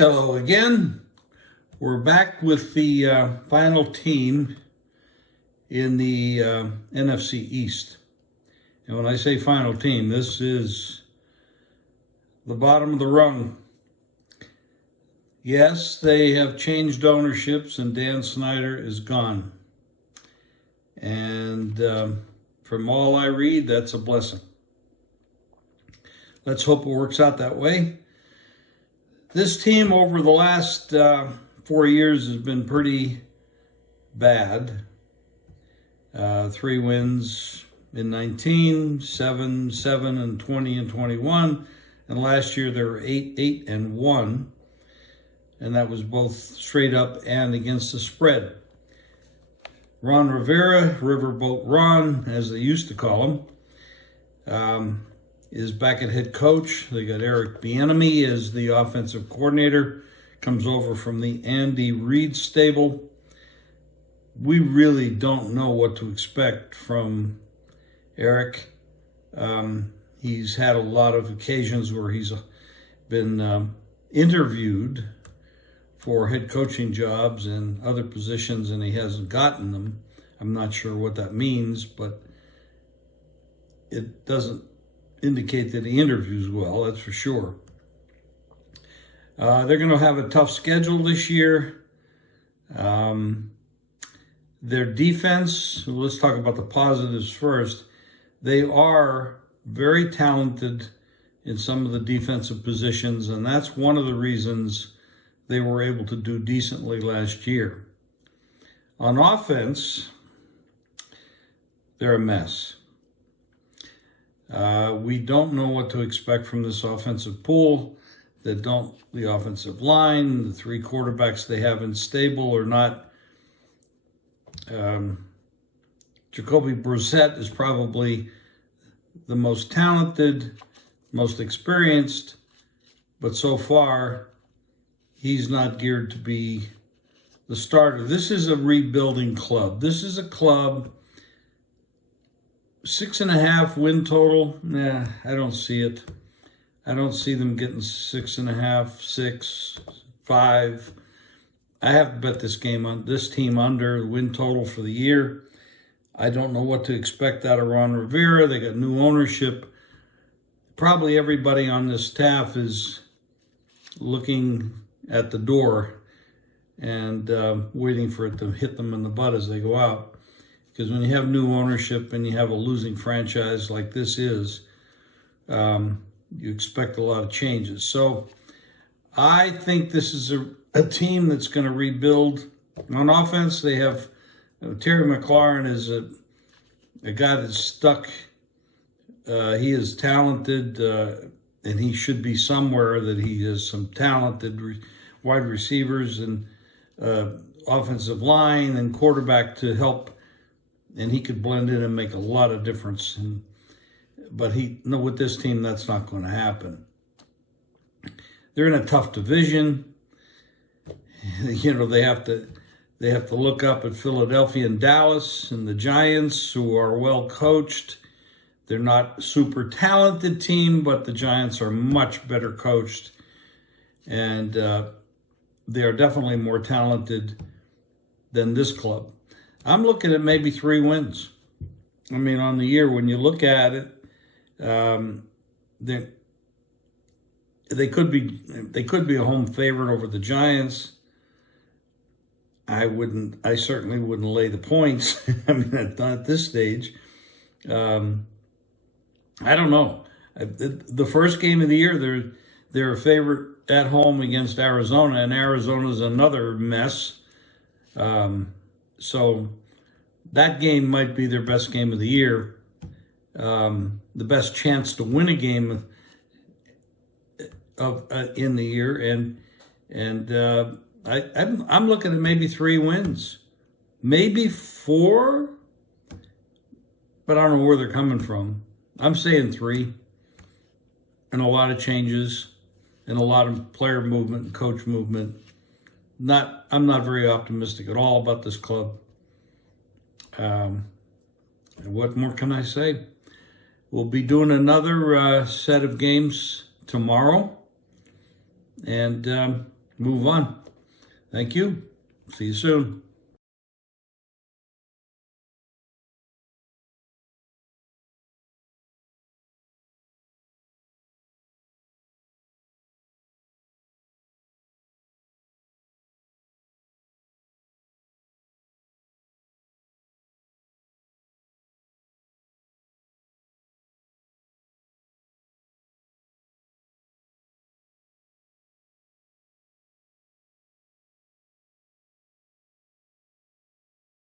Hello again. We're back with the final team in the NFC East. And when I say final team, this is the bottom of the rung. Yes, they have changed ownerships and Dan Snyder is gone. And from all I read, that's a blessing. Let's hope it works out that way. This team over the last 4 years has been pretty bad. 3 wins in 19, 7, 7, and 20 and 21. And last year they were 8, 8, and 1. And that was both straight up and against the spread. Ron Rivera, Riverboat Ron, as they used to call him, is back at head coach. They got Eric Bieniemy as the offensive coordinator. Comes over from the Andy Reid stable. We really don't know what to expect from Eric. He's had a lot of occasions where he's been interviewed for head coaching jobs and other positions, and he hasn't gotten them. I'm not sure what that means, but it doesn't indicate that he interviews well, that's for sure. They're going to have a tough schedule this year. Their defense, let's talk about the positives first. They are very talented in some of the defensive positions, and that's one of the reasons they were able to do decently last year. On offense, they're a mess. We don't know what to expect from this offensive pool. The offensive line, the 3 quarterbacks they have in stable are not. Jacoby Brissett is probably the most talented, most experienced, but so far he's not geared to be the starter. This is a rebuilding club. This is a club. 6.5 win total. Nah, I don't see it. I don't see them getting 6.5, 6, 5. I have to bet this team under the win total for the year. I don't know what to expect out of Ron Rivera. They got new ownership. Probably everybody on this staff is looking at the door and waiting for it to hit them in the butt as they go out. Because when you have new ownership and you have a losing franchise like this is, you expect a lot of changes. So I think this is a team that's going to rebuild. On offense, they have Terry McLaurin is a guy that's stuck. He is talented, and he should be somewhere that he has some talented wide receivers and offensive line and quarterback to help. And he could blend in and make a lot of difference. But with this team, that's not going to happen. They're in a tough division. You know, they have to look up at Philadelphia and Dallas and the Giants, who are well coached. They're not a super talented team, but the Giants are much better coached. And they are definitely more talented than this club. I'm looking at maybe 3 wins. I mean, on the year, when you look at it, they could be a home favorite over the Giants. I certainly wouldn't lay the points. I mean, at this stage. I don't know. The first game of the year, they're a favorite at home against Arizona, and Arizona's another mess. So that game might be their best game of the year, the best chance to win a game in the year, and I'm looking at maybe 3 wins, maybe 4, but I don't know where they're coming from. I'm saying 3, and a lot of changes, and a lot of player movement and coach movement. I'm not very optimistic at all about this club. What more can I say? We'll be doing another set of games tomorrow, and move on. Thank you. See you soon.